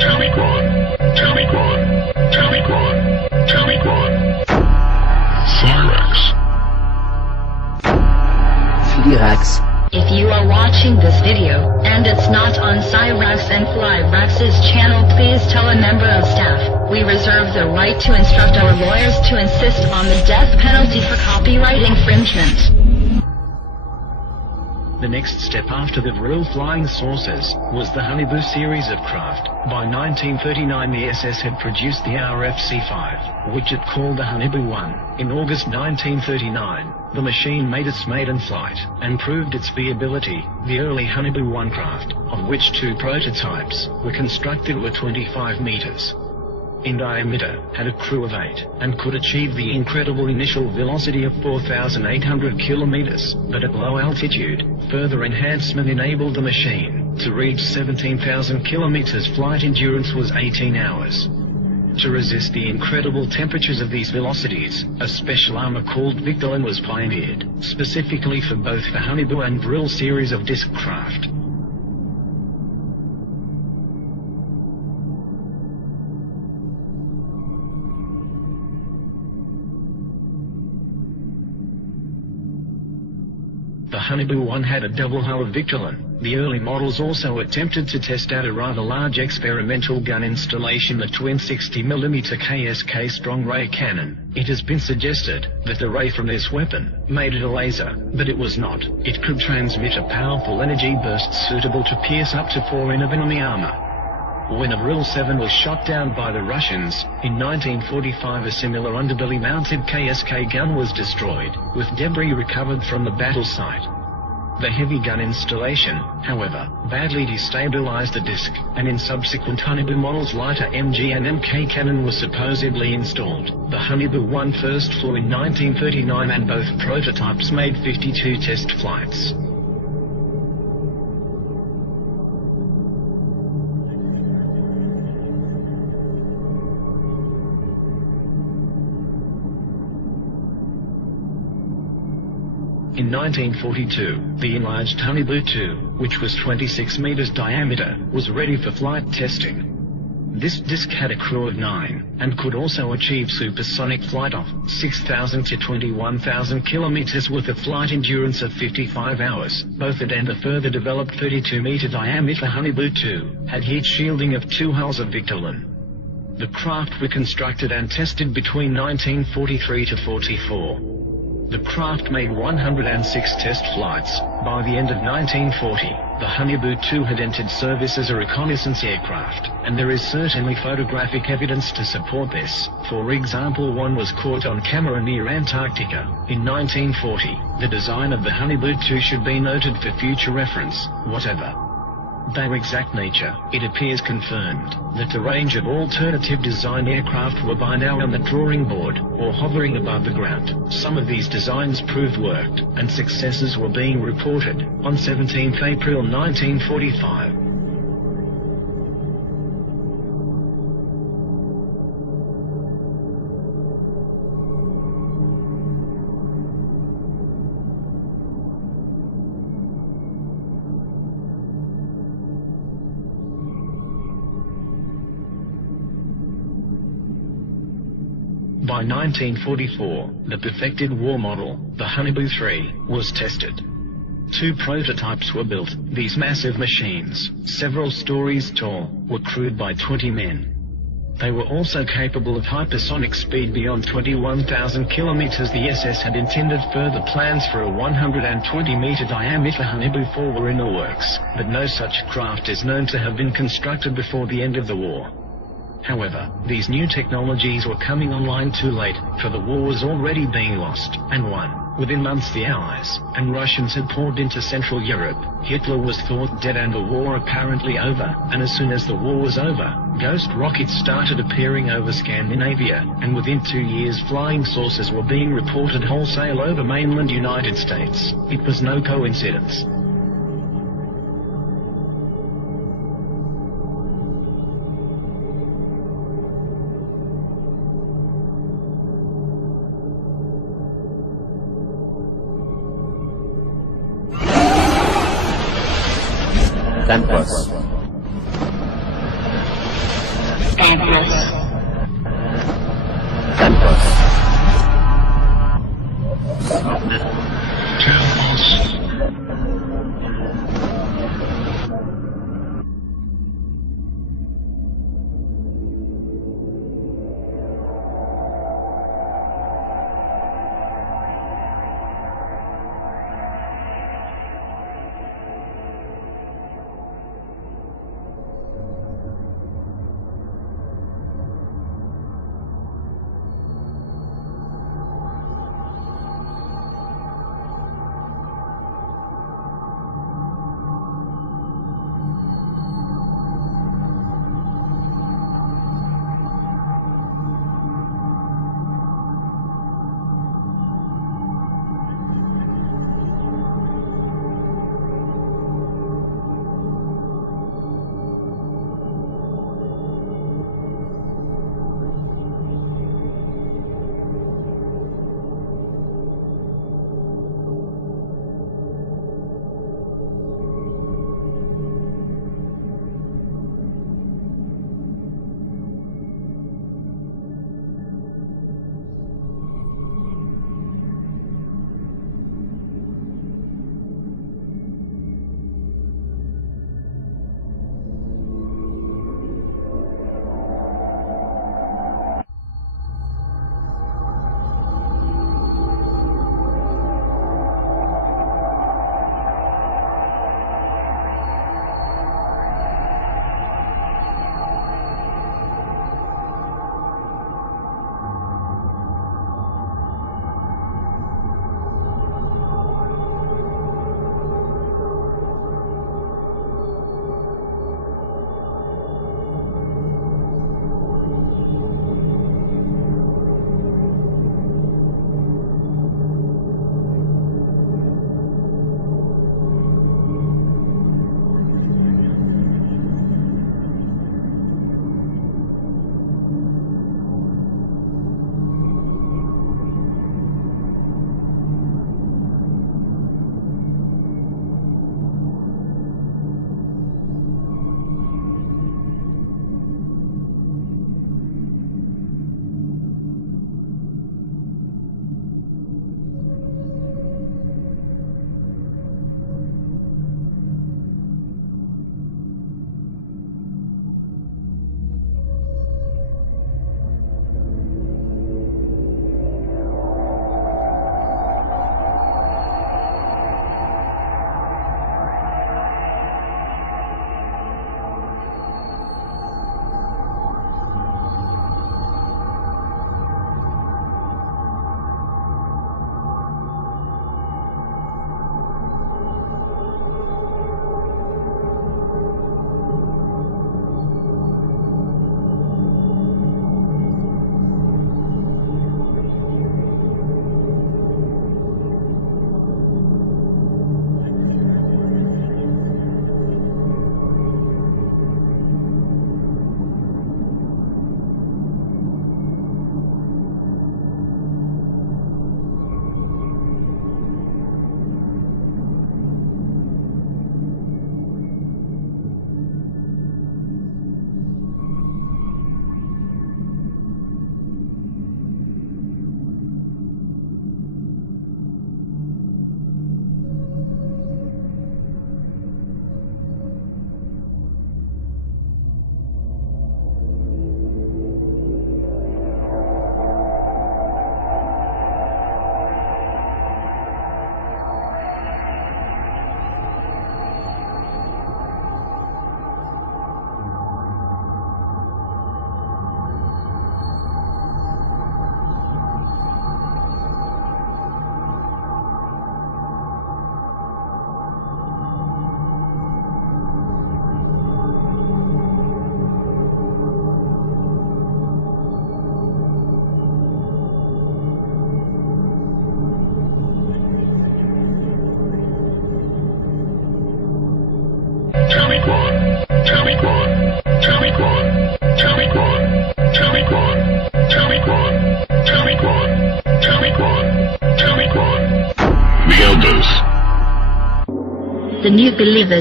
Telegram. Cyrax. Flyrax. If you are watching this video, and it's not on Cyrax and Flyrax's channel, please tell a member of staff. We reserve the right to instruct our lawyers to insist on the death penalty for copyright infringement. The next step after the Vril flying saucers was the Haunebu series of craft. By 1939 the SS had produced the RFC-5, which it called the Haunebu 1. In August 1939, the machine made its maiden flight, and proved its viability. The early Haunebu 1 craft, of which 2 prototypes were constructed, were 25 meters in diameter, had a crew of 8, and could achieve the incredible initial velocity of 4,800 kilometers, but at low altitude, further enhancement enabled the machine to reach 17,000 kilometers. Flight endurance was 18 hours. To resist the incredible temperatures of these velocities, a special armor called Victolan was pioneered, specifically for both the Haunebu and Vril series of disc craft. The Haunebu 1 had a double hull of Victolan. The early models also attempted to test out a rather large experimental gun installation, the twin 60mm KSK strong ray cannon. It has been suggested that the ray from this weapon made it a laser, but it was not. It could transmit a powerful energy burst suitable to pierce up to 4 in of enemy armor. When a Vril 7 was shot down by the Russians, in 1945 a similar underbelly-mounted KSK gun was destroyed, with debris recovered from the battle site. The heavy gun installation, however, badly destabilized the disc, and in subsequent Haunebu models lighter MG and MK cannon was supposedly installed. The Haunebu 1 first flew in 1939 and both prototypes made 52 test flights. In 1942, the enlarged Haunebu 2, which was 26 meters diameter, was ready for flight testing. This disc had a crew of 9, and could also achieve supersonic flight of 6,000 to 21,000 kilometers with a flight endurance of 55 hours. Both it and the further developed 32-meter diameter Haunebu 2 had heat shielding of 2 hulls of Victolan. The craft were constructed and tested between 1943 to 44. The craft made 106 test flights. By the end of 1940, the Haunebu 2 had entered service as a reconnaissance aircraft, and there is certainly photographic evidence to support this. For example, one was caught on camera near Antarctica in 1940. The design of the Haunebu 2 should be noted for future reference. Whatever their exact nature, it appears confirmed that a range of alternative design aircraft were by now on the drawing board, or hovering above the ground. Some of these designs proved worked, and successes were being reported. On 17 April 1945, by 1944, the perfected war model, the Haunebu 3, was tested. 2 prototypes were built. These massive machines, several stories tall, were crewed by 20 men. They were also capable of hypersonic speed beyond 21,000 kilometers. The SS had intended further plans for a 120-meter diameter Haunebu 4 were in the works, but no such craft is known to have been constructed before the end of the war. However, these new technologies were coming online too late, for the war was already being lost and won. Within months the Allies and Russians had poured into Central Europe. Hitler was thought dead and the war apparently over, and as soon as the war was over, ghost rockets started appearing over Scandinavia, and within 2 years flying saucers were being reported wholesale over mainland United States. It was no coincidence. Campus. Campus. Campus. The New Believers.